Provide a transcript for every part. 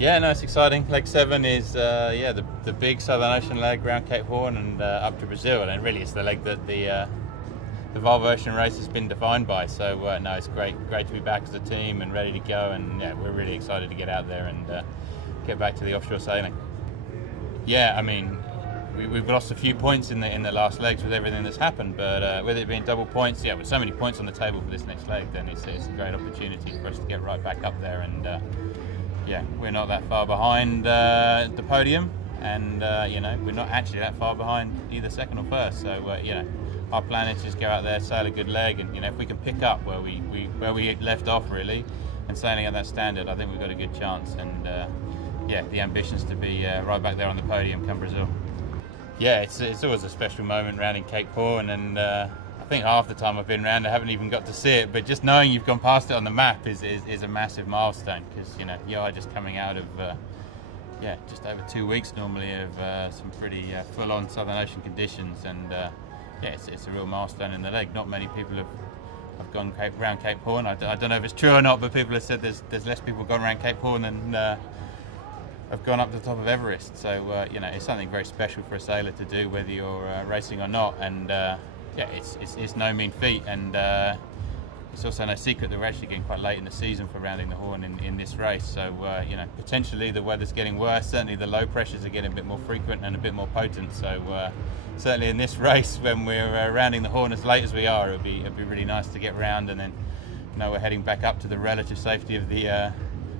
Yeah, no, it's exciting. Leg 7 is the big Southern Ocean leg around Cape Horn and up to Brazil, and really it's the leg that the Volvo Ocean race has been defined by. So no, it's great to be back as a team and ready to go, and yeah, we're really excited to get out there and get back to the offshore sailing. Yeah, I mean, we've lost a few points in the last legs with everything that's happened, but with it being double points, with so many points on the table for this next leg, then it's a great opportunity for us to get right back up there. And we're not that far behind the podium, and we're not actually that far behind either second or first. So our plan is to just go out there, sail a good leg, and if we can pick up where we left off really, and sailing at that standard, I think we've got a good chance. And the ambition is to be right back there on the podium come Brazil. Yeah, it's always a special moment rounding Cape Horn, and I think half the time I've been around I haven't even got to see it, but just knowing you've gone past it on the map is a massive milestone, because you are just coming out of just over 2 weeks normally of some pretty full-on Southern Ocean conditions, and it's a real milestone in the leg. Not many people have gone around Cape Horn. I don't know if it's true or not, but people have said there's less people gone around Cape Horn than have gone up to the top of Everest. So it's something very special for a sailor to do, whether you're racing or not, and it's no mean feat, and it's also no secret that we're actually getting quite late in the season for rounding the Horn in this race. So potentially the weather's getting worse. Certainly the low pressures are getting a bit more frequent and a bit more potent. So certainly in this race, when we're rounding the Horn as late as we are, it'd be really nice to get round, and then we're heading back up to the relative safety of the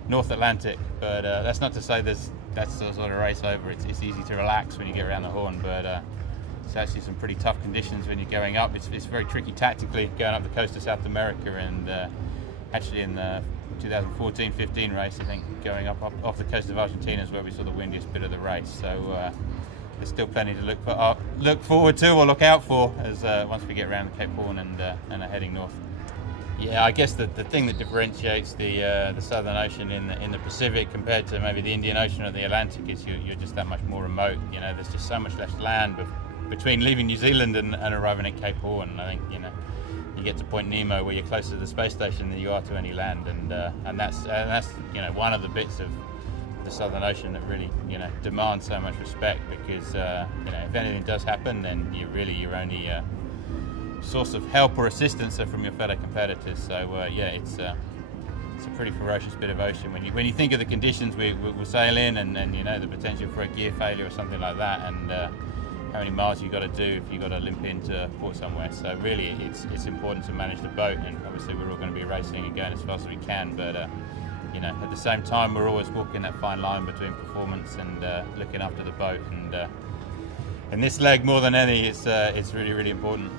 North Atlantic. But that's not to say that's the sort of race over. It's easy to relax when you get around the Horn, but it's actually some pretty tough conditions when you're going up. It's very tricky tactically going up the coast of South America, and actually in the 2014-15 race, I think going up off the coast of Argentina is where we saw the windiest bit of the race. So there's still plenty to look forward to or look out for as once we get around the Cape Horn and are heading north. Yeah, I guess the thing that differentiates the Southern Ocean in the Pacific compared to maybe the Indian Ocean or the Atlantic is you're just that much more remote. There's just so much less land between leaving New Zealand and arriving at Cape Horn. And I think you get to Point Nemo where you're closer to the space station than you are to any land, and that's one of the bits of the Southern Ocean that really demands so much respect, because if anything does happen, then your only source of help or assistance are from your fellow competitors. So it's a pretty ferocious bit of ocean when you think of the conditions we'll sail in, and the potential for a gear failure or something like that, and how many miles you've got to do if you've got to limp into port somewhere. So really it's important to manage the boat, and obviously we're all going to be racing and going as fast as we can, but at the same time we're always walking that fine line between performance and looking after the boat, and this leg more than any, it's really, really important.